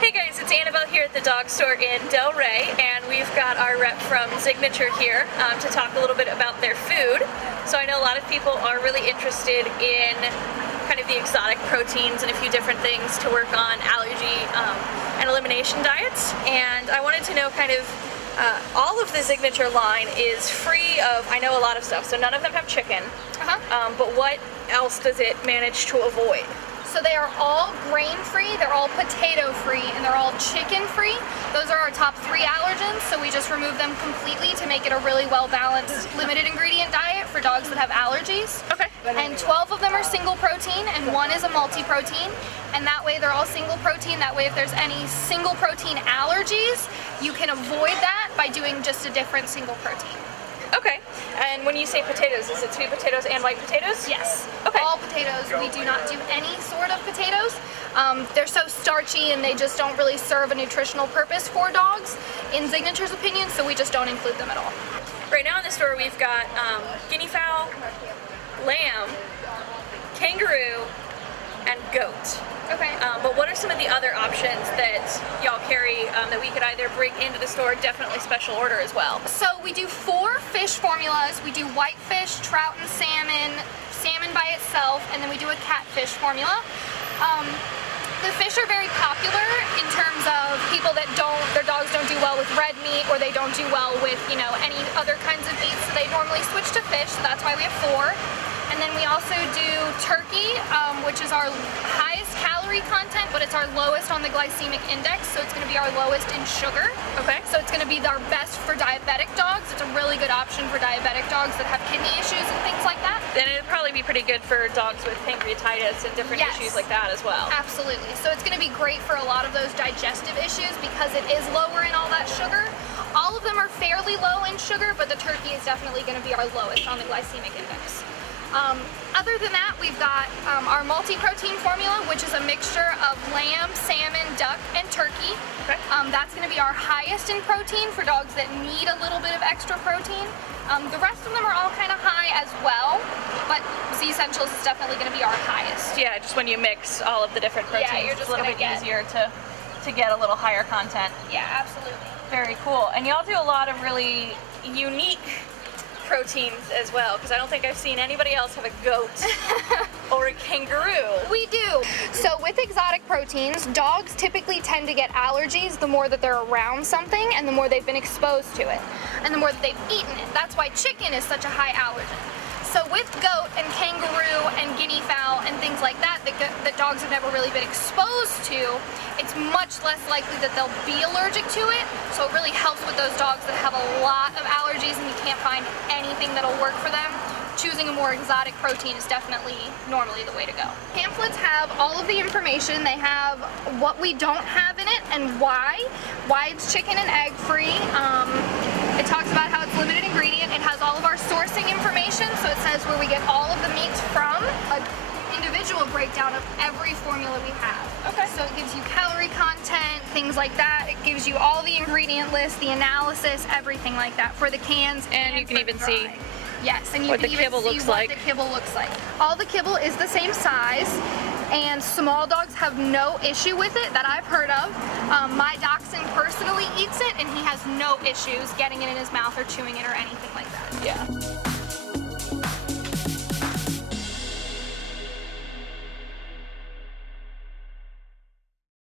Hey guys, it's Annabelle here at the dog store in Delray, and we've got our rep from Signature here to talk a little bit about their food. So I know a lot of people are really interested in kind of the exotic proteins and a few different things to work on allergy and elimination diets, and I wanted to know kind of all of the Signature line is free of, I know a lot of stuff, so none of them have chicken, but what else does it manage to avoid? So they are all grain-free, they're all potato-free, and they're all chicken-free. Those are our top 3 allergens, so we just remove them completely to make it a really well-balanced, limited ingredient diet for dogs that have allergies. Okay. And 12 of them are single protein, and 1 is a multi-protein. And that way they're all single protein. That way if there's any single protein allergies, you can avoid that by doing just a different single protein. Okay. And when you say potatoes, is it sweet potatoes and white potatoes? Yes. Okay. All potatoes. We do not do any sort of potatoes. They're so starchy and they just don't really serve a nutritional purpose for dogs, in Signature's opinion, so we just don't include them at all. Right now in the store we've got guinea fowl, lamb, kangaroo, and goat. Okay. But what are some of the other options that y'all carry that we could either bring into the store, definitely special order as well? So we do 4 fish formulas. We do whitefish, trout and salmon, salmon by itself, and then we do a catfish formula. The fish are very popular in terms of people that their dogs don't do well with red meat, or they don't do well with, any other kinds of meat, so they normally switch to fish, so that's why we have 4. And then we also do turkey, which is our highest calorie content, but it's our lowest on the glycemic index, so it's going to be our lowest in sugar. Okay. So it's going to be our best for diabetic dogs. It's a really good option for diabetic dogs that have kidney issues and things like that. Then it'd probably be pretty good for dogs with pancreatitis and different issues like that as well. Absolutely. So it's going to be great for a lot of those digestive issues because it is lower in all that sugar. All of them are fairly low in sugar, but the turkey is definitely going to be our lowest on the glycemic index. Other than that, we've got our multi-protein formula, which is a mixture of lamb, salmon, duck, and turkey. Okay. That's going to be our highest in protein for dogs that need a little bit of extra protein. The rest of them are all kind of high as well, but Z Essentials is definitely going to be our highest. Yeah, just when you mix all of the different proteins, Yeah, you're just it's a little bit easier to get a little higher content. Yeah, absolutely. Very cool. And y'all do a lot of really unique proteins as well, because I don't think I've seen anybody else have a goat or a kangaroo. We do. So with exotic proteins, dogs typically tend to get allergies the more that they're around something and the more they've been exposed to it and the more that they've eaten it. That's why chicken is such a high allergen. So with goat and kangaroo and guinea fowl and things like that that dogs have never really been exposed to, it's much less likely that they'll be allergic to it. So it really helps with those dogs that have a lot of allergies and you can't find anything that'll work for them. Choosing a more exotic protein is definitely normally the way to go. Pamphlets have all of the information. They have what we don't have in it and why it's chicken and egg free. It talks about how it's limited ingredient. It has all of our sourcing information, so it says where we get all of the meats from, an individual breakdown of every formula we have. Okay. So it gives you calorie content, things like that. It gives you all the ingredient list, the analysis, everything like that for the cans. And you can even see yes, and you what can the even kibble see looks what like. the kibble looks like. All the kibble is the same size, and small dogs have no issue with it that I've heard of. My dachshund personally eats it, and he has no issues getting it in his mouth or chewing it or anything like that. Yeah.